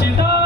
갑시다.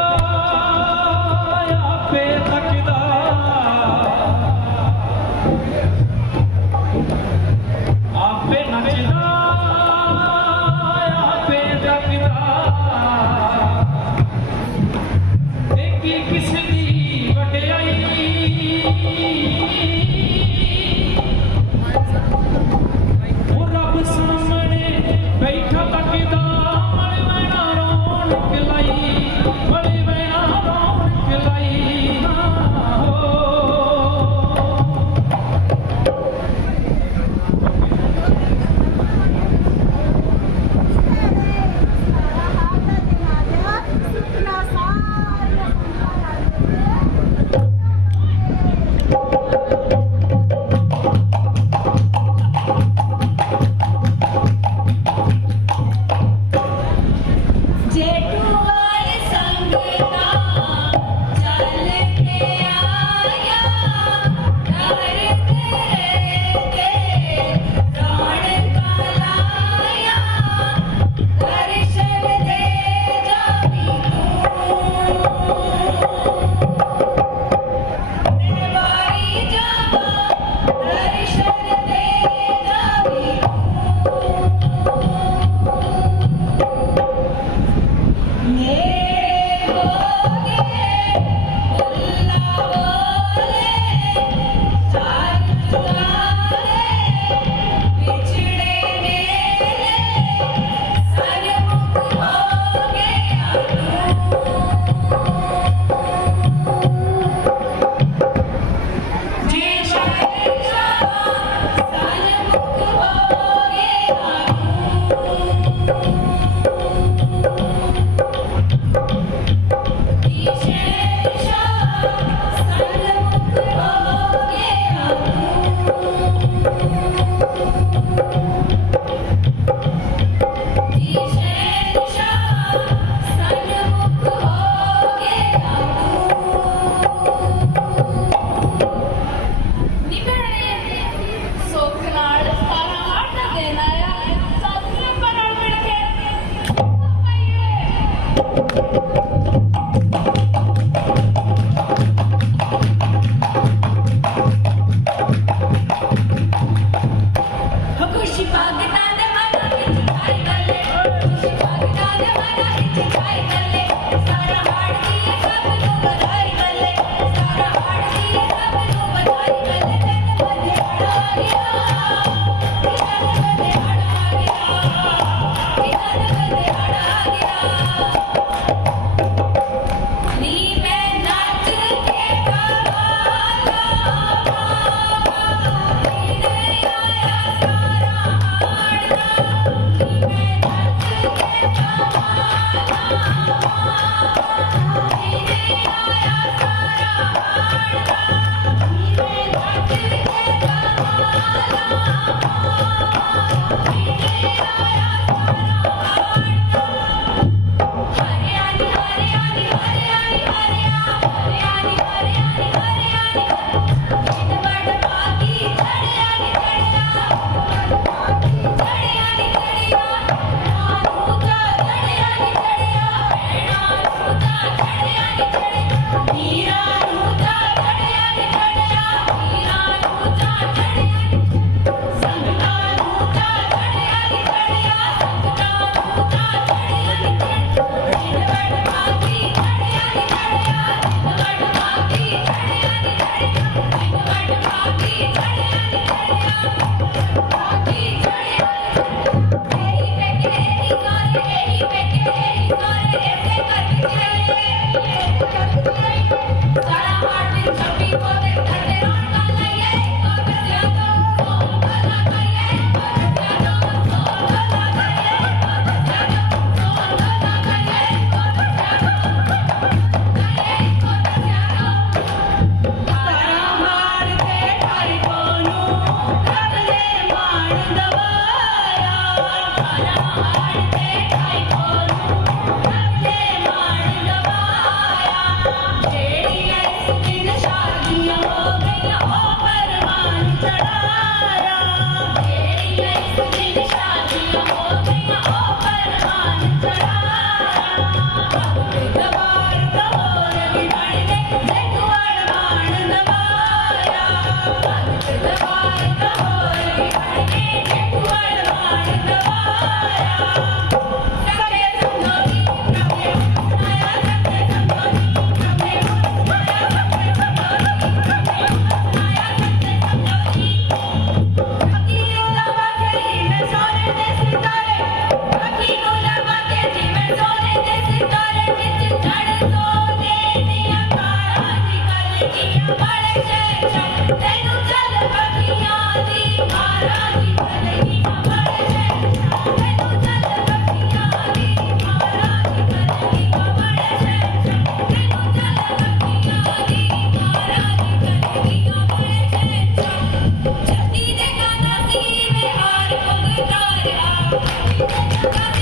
Got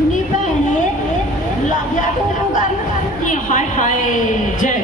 ਨੀ ਭੈਣੇ ਲੱਗਿਆ ਤੂੰ ਕਰਨ ਕੀ ਹਾਏ ਹਾਏ ਜੈ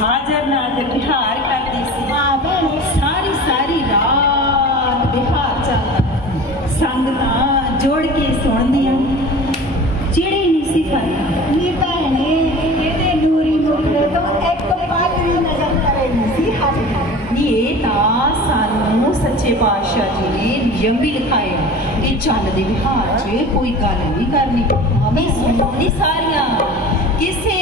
ਹਾਜ਼ਰ ਨਾਜ਼ਰ ਬਿਹਾਰ ਕਰਦੀ ਸੀ। ਆ ਭੈਣੇ ਸਾਰੀ ਸਾਰੀ ਰਾਤ ਬਿਹਾਰ ਚੱਲਦਾ। ਸੰਗਤਾਂ ਜੋੜ ਕੇ ਸੁਣਦੀਆਂ। ਚਿੜੀ ਨਹੀਂ ਸੀ ਫ਼ਰਕ ਨੀ ਭੈਣੇ ਇਹਦੇ ਨੂਰੀ ਮੁਖੜੇ ਤੋਂ ਇੱਕ ਪਲ ਵੀ ਨਜ਼ਰ ਕਰੇ ਨਹੀਂ ਸੀ ਹੱਥ ਨੀ ਇਹ ਤਾਂ ਸਾਨੂੰ ਸੱਚੇ ਪਾਤਸ਼ਾਹ ਜੀ ਨੇ ਨਿਯਮ ਵੀ ਲਿਖਾਇਆ ਕਿ ਚੰਨ ਦੇ ਵਿਹਾਰ 'ਚ ਕੋਈ ਗੱਲ ਨਹੀਂ ਕਰਨੀ। ਆਵੇਂ ਸੁਣਦੀ ਸਾਰੀਆਂ ਕਿਸੇ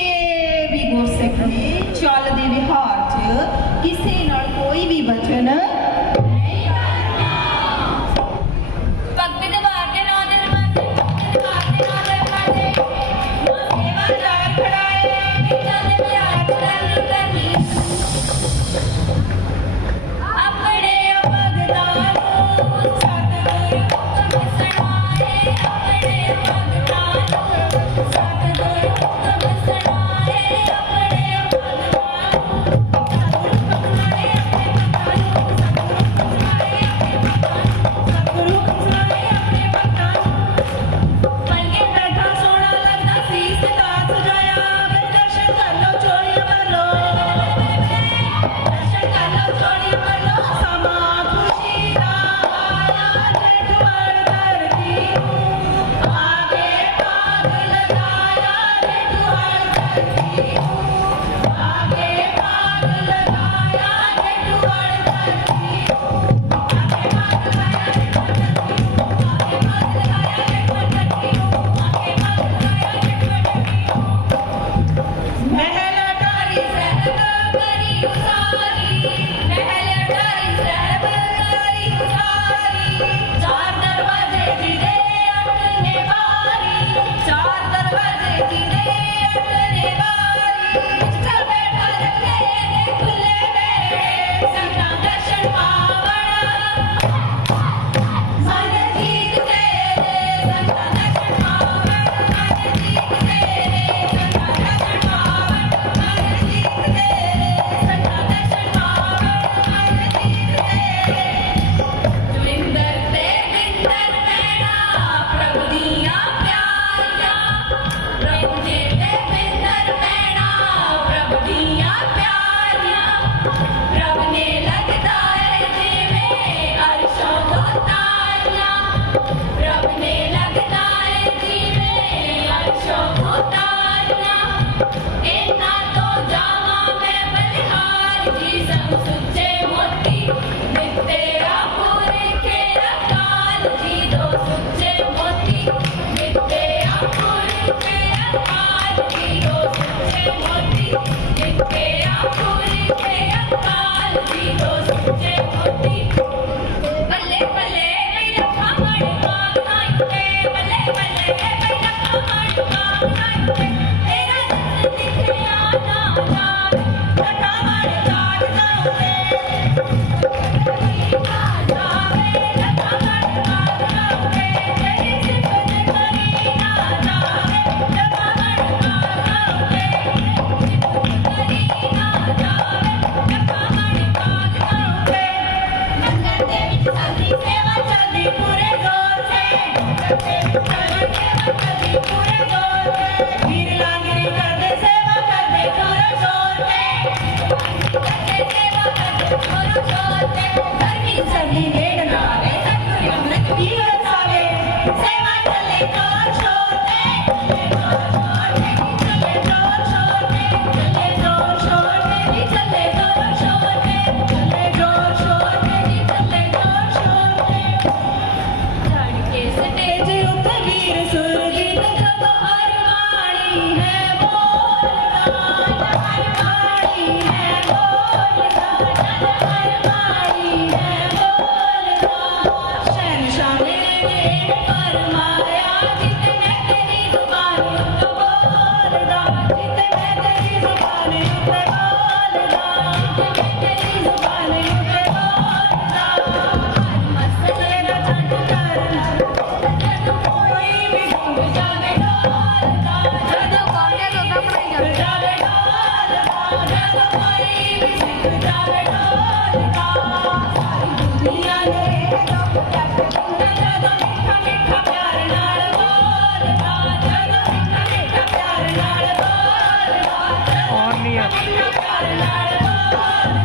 ਵੀ ਗੁਰਸਿੱਖ ਨੇ ਚੱਲਦੇ ਵਿਹਾਰ 'ਚ ਕਿਸੇ ਨਾਲ ਕੋਈ ਵੀ ਵਚਨ Thank you.